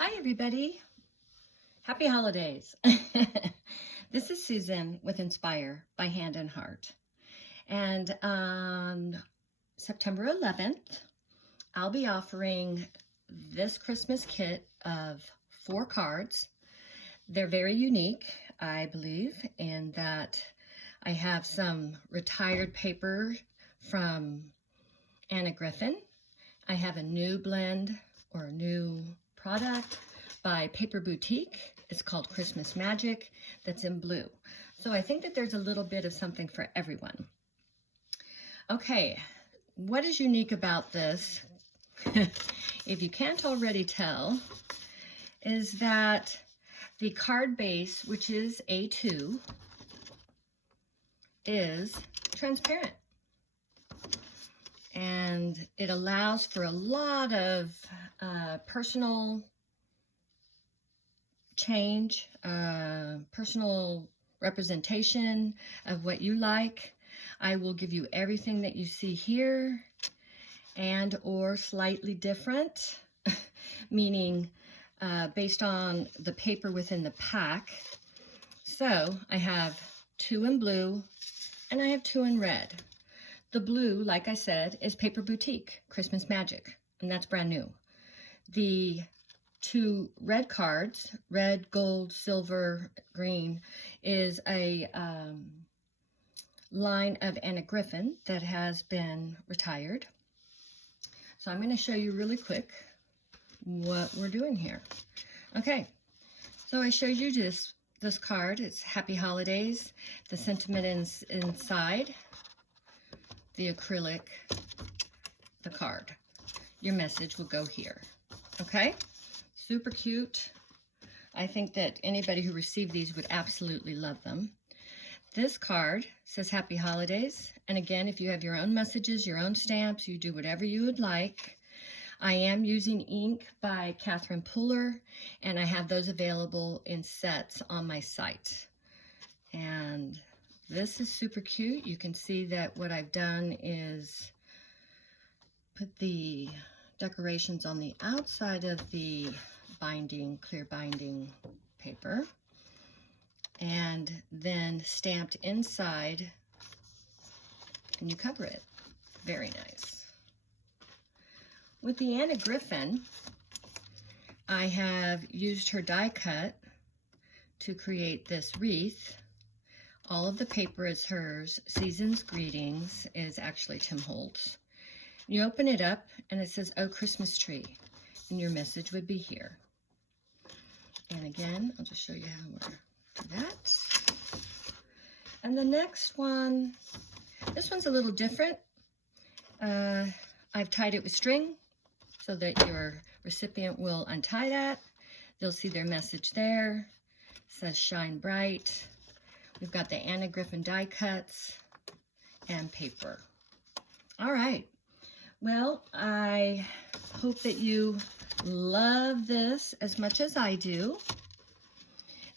Hi, everybody. Happy holidays. This is Susan with Inspire by Hand and Heart. And on September 11th, I'll be offering this Christmas kit of 4 cards. They're very unique, I believe, in that I have some retired paper from Anna Griffin. I have a new blend or a new product by Paper Boutique. It's called Christmas Magic, that's in blue. So I think that there's a little bit of something for everyone. Okay, what is unique about this, if you can't already tell, is that the card base, which is A2, is transparent. And it allows for a lot of personal change, personal representation of what you like. I will give you everything that you see here and or slightly different, meaning based on the paper within the pack. So I have 2 in blue and I have 2 in red. The blue, like I said, is Paper Boutique, Christmas Magic, and that's brand new. The 2 red cards, red, gold, silver, green, is a line of Anna Griffin that has been retired. So I'm going to show you really quick what we're doing here. Okay, so I showed you this card. It's Happy Holidays. The sentiment is inside the acrylic, the card. Your message will go here. Okay? Super cute. I think that anybody who received these would absolutely love them. This card says Happy Holidays. And again, if you have your own messages, your own stamps, you do whatever you would like. I am using ink by Catherine Puller, and I have those available in sets on my site. And this is super cute. You can see that what I've done is put the decorations on the outside of the binding, clear binding paper, and then stamped inside, and you cover it. Very nice. With the Anna Griffin, I have used her die cut to create this wreath. All of the paper is hers. Season's Greetings is actually Tim Holtz. You open it up and it says, "Oh, Christmas Tree," and your message would be here. And again, I'll just show you how we do that. And the next one, this one's a little different. I've tied it with string so that your recipient will untie that. They'll see their message there. It says Shine Bright. We've got the Anna Griffin die cuts and paper. All right. Well, I hope that you love this as much as I do.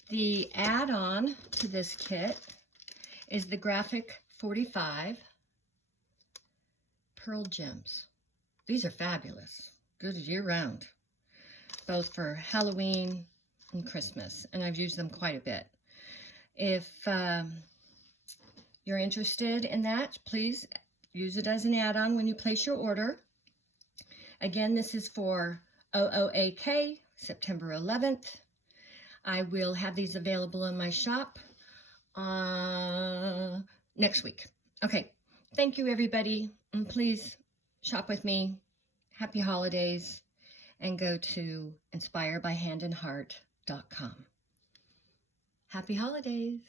The add-on to this kit is the Graphic 45 Pearl Gems. These are fabulous. Good year-round, both for Halloween and Christmas, and I've used them quite a bit. If you're interested in that, please use it as an add-on when you place your order. Again, this is for OOAK, September 11th. I will have these available in my shop next week. Okay, thank you, everybody. And please shop with me. Happy holidays. And go to inspirebyhandandheart.com. Happy holidays.